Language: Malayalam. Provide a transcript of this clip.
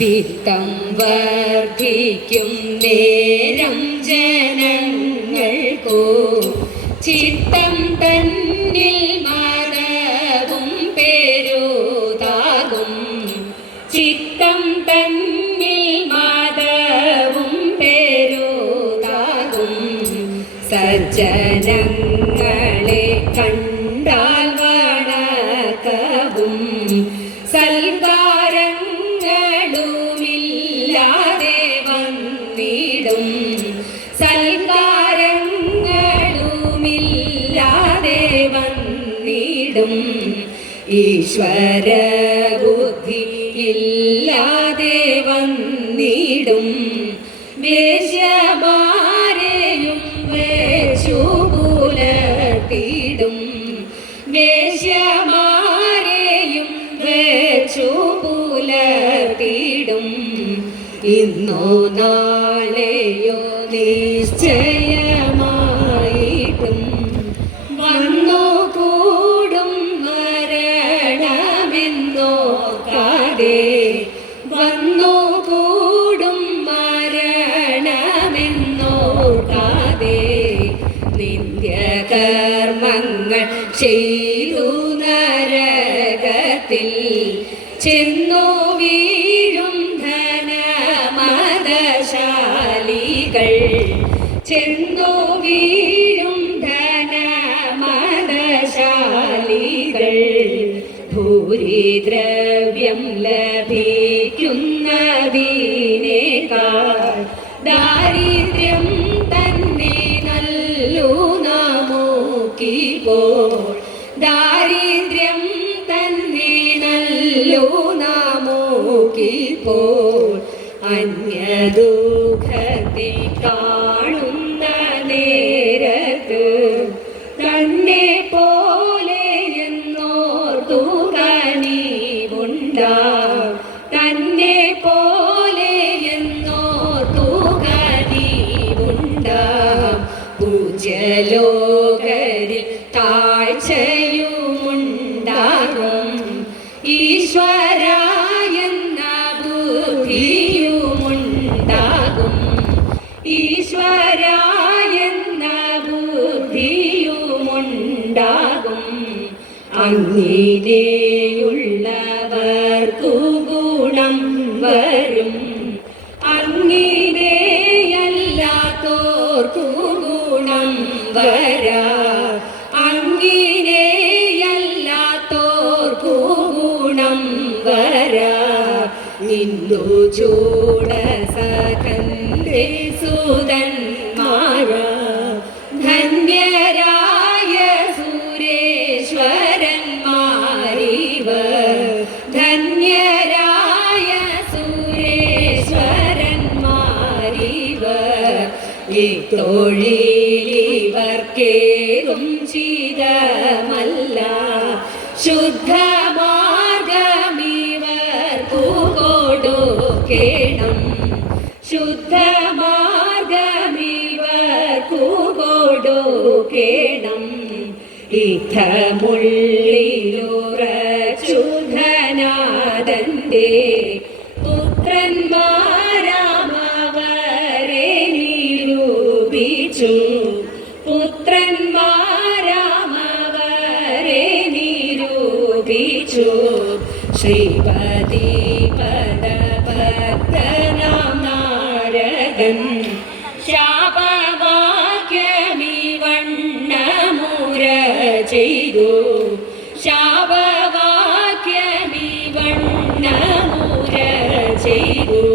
വിത്തം വർദ്ധിക്കും നേരം ജനങ്ങൾക്കോ ചിത്തം തന്നിൽ മതവും പേരോതാകും. ചിത്തം തന്നിൽ മതവും പേരോതാകും. സജ്ജനങ്ങളെ കണ്ടാൽ വന്നിടും ഈശ്വര ബുദ്ധി ഇല്ലാതെ വന്നിടും. വേശ്യമാരെയും വേശു പുലത്തിടും വേശ്യമാരെയും വേശു പുലത്തിടും ഇന്നോ നാളെയോ നിശ്ചയമായിട്ടും മരണമെന്നോക്കാതെ വന്നോ കൂടും മരണമെന്നോർക്കാതെ നിന്ദ്യ കർമ്മങ്ങൾ ചെയ്തു നരകത്തിൽ. ചെന്നോ വീഴും ധനമദശാലികൾ ചെന്നോ വീഴും ധനമദശാലികൾ ഭൂരിദ്രവ്യം ലഭിക്കുന്നതിനേക്കാൾ ദാരിദ്ര്യം തന്നെ നല്ലു നമുക്കിപ്പോൾ. ദാരിദ്ര്യം തന്നെ നല്ലു നമുക്കിപ്പോൾ. അന്യദുഃഖത്തെ പൂജ്യലോകരിൽ താഴ്ചയുമുണ്ടാകും. ഈശ്വര എന്ന ബുദ്ധിയുമുണ്ടാകും ഈശ്വര എന്ന ബുദ്ധിയുമുണ്ടാകും അങ്ങനെയുള്ളവർക്കു അങ്ങനെയല്ലാത്തോർക്കു ഗുണം വരാ. അങ്ങിനെയല്ലാത്തോർക്കു ഗുണം വരാ. നിന്നു ചൂടസകന്റെ സുതൻ ധന്യരായ തൊഴിലിവർക്കേതും ചിതമല്ല ശുദ്ധമാർഗമിവർക്കു കൊടുക്കേണം ശുദ്ധമാർഗമിവർക്കു കൊടുക്കേണം ഇത്തമുള്ളിലുറച്ചുധനാഥന്റെ പുത്രന്മാരാമവരെ നിരൂപിച്ചു പുത്രന്മാരാമവരെ നിരൂപിച്ചു. ശ്രീപതി പദഭക്തനാം നാരദൻ. ശാപവാക്യമിവണ്ണമുര ചെയ്തു ശാപവാക്യമിവണ്ണമുര ചെയ്തു